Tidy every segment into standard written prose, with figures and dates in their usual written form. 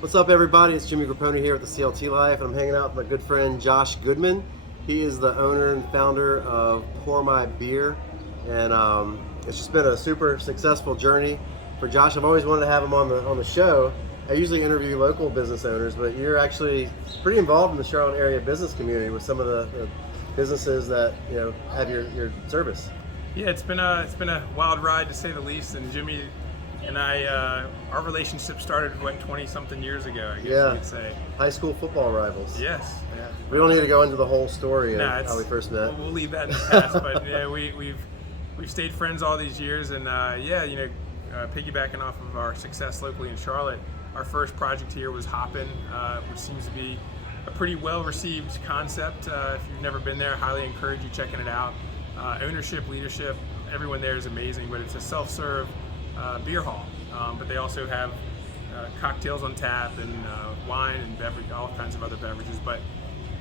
What's up, everybody? It's Jimmy Grappone here at the thecltlife, and I'm hanging out with my good friend Josh Goodman. He is the owner and founder of Pour My Beer, and it's just been a super successful journey for Josh. I've always wanted to have him on the show. I usually interview local business owners, but you're actually pretty involved in the Charlotte area business community with some of the businesses that have your service. Yeah, it's been a wild ride to say the least. And Jimmy and I, our relationship started 20-something years ago, I guess you could say. High school football rivals. Yes. Yeah. We don't need to go into the whole story of how we first met. We'll leave that in the past. But yeah, we've stayed friends all these years, and piggybacking off of our success locally in Charlotte, our first project here was Hoppin, which seems to be a pretty well-received concept. If you've never been there, I highly encourage you checking it out. Ownership, leadership, everyone there is amazing, but it's a self-serve beer hall. But they also have cocktails on tap and wine and beverage, all kinds of other beverages. But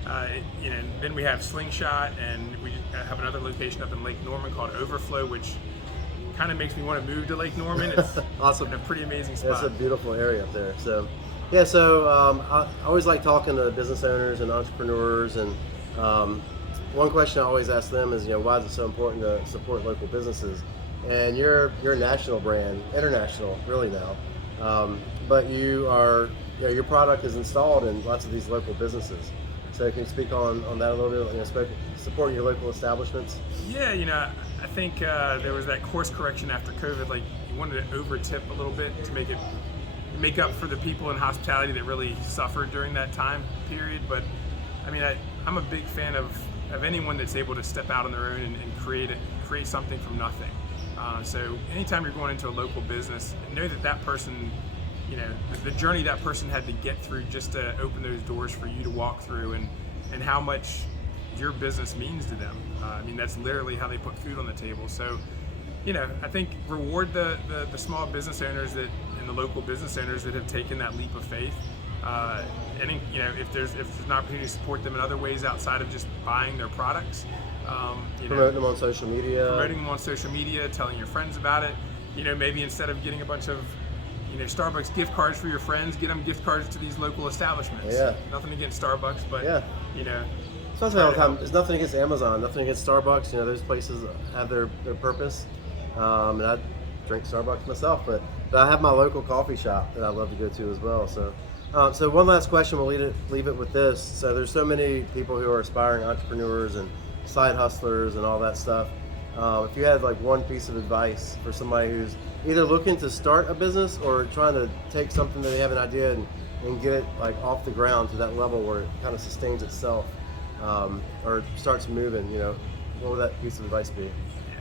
then we have Slingshot, and we have another location up in Lake Norman called Overflow, which kind of makes me want to move to Lake Norman. It's awesome. A pretty amazing spot. It's a beautiful area up there. So, I always like talking to business owners and entrepreneurs, and one question I always ask them is, why is it so important to support local businesses? And you're a national brand, international really now, but your product is installed in lots of these local businesses. So can you speak on that a little bit? Supporting your local establishments. Yeah, I think there was that course correction after COVID. Like, you wanted to over tip a little bit to make up for the people in hospitality that really suffered during that time period. But I mean, I'm a big fan of anyone that's able to step out on their own and create something from nothing. So anytime you're going into a local business, know that person, the journey that person had to get through just to open those doors for you to walk through, and how much your business means to them. I mean, that's literally how they put food on the table. So, I think reward the small business owners and the local business owners that have taken that leap of faith. And if there's an opportunity to support them in other ways outside of just buying their products. Promoting them on social media. Telling your friends about it. Maybe instead of getting a bunch of Starbucks gift cards for your friends, get them gift cards to these local establishments. Yeah. Nothing against Starbucks, but It's all the time. There's nothing against Amazon, nothing against Starbucks. Those places have their purpose. And I drink Starbucks myself, but I have my local coffee shop that I love to go to as well. So one last question, we'll leave it with this. So there's so many people who are aspiring entrepreneurs and side hustlers and all that stuff. If you had one piece of advice for somebody who's either looking to start a business or trying to take something that they have an idea and get it off the ground to that level where it kind of sustains itself, or starts moving, what would that piece of advice be?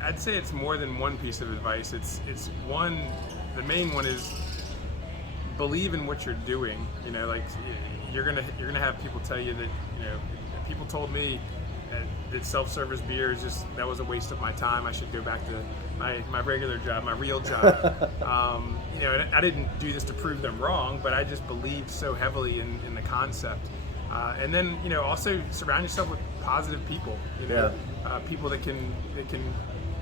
I'd say it's more than one piece of advice. It's one. The main one is believe in what you're doing. You're gonna have people tell you that people told me that self-service beer is that was a waste of my time. I should go back to my regular job, my real job. And I didn't do this to prove them wrong, but I just believed so heavily in the concept. And then also surround yourself with positive people. People that can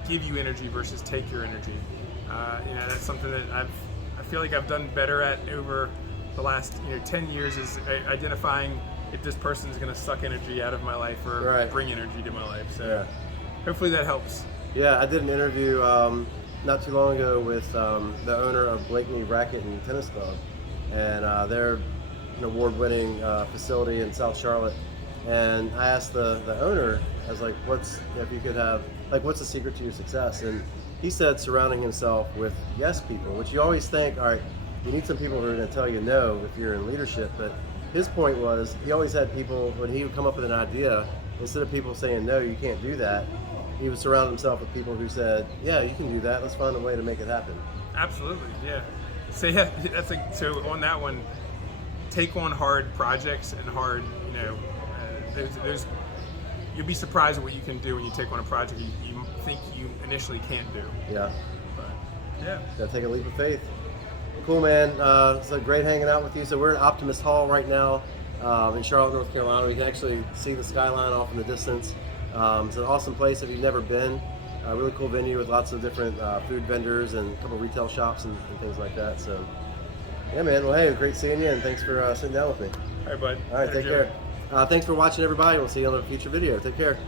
give you energy versus take your energy. That's something that I feel like I've done better at over the last 10 years, is identifying if this person is going to suck energy out of my life or bring energy to my life. So hopefully that helps. Yeah, I did an interview not too long ago with the owner of Blakeney Racket and Tennis Club, and they're an award-winning facility in South Charlotte. And I asked the owner, I was like, what's the secret to your success? And he said surrounding himself with yes people, which you always think, all right, you need some people who are going to tell you no if you're in leadership. But his point was, he always had people, when he would come up with an idea, instead of people saying no, you can't do that, he would surround himself with people who said, yeah, you can do that, let's find a way to make it happen. Absolutely, yeah. So on that one, take on hard projects and hard, you'll be surprised at what you can do when you take on a project you think you initially can't do. Yeah. But, yeah. Gotta take a leap of faith. Cool, man. It's great hanging out with you. So we're at Optimist Hall right now in Charlotte, North Carolina. We can actually see the skyline off in the distance. It's an awesome place if you've never been. A really cool venue with lots of different food vendors and a couple retail shops and things like that. So Yeah, man. Well, hey, great seeing you, and thanks for sitting down with me. All right, bud. All right, Later, take Jimmy. care. Thanks for watching, everybody. We'll see you on a future video. Take care.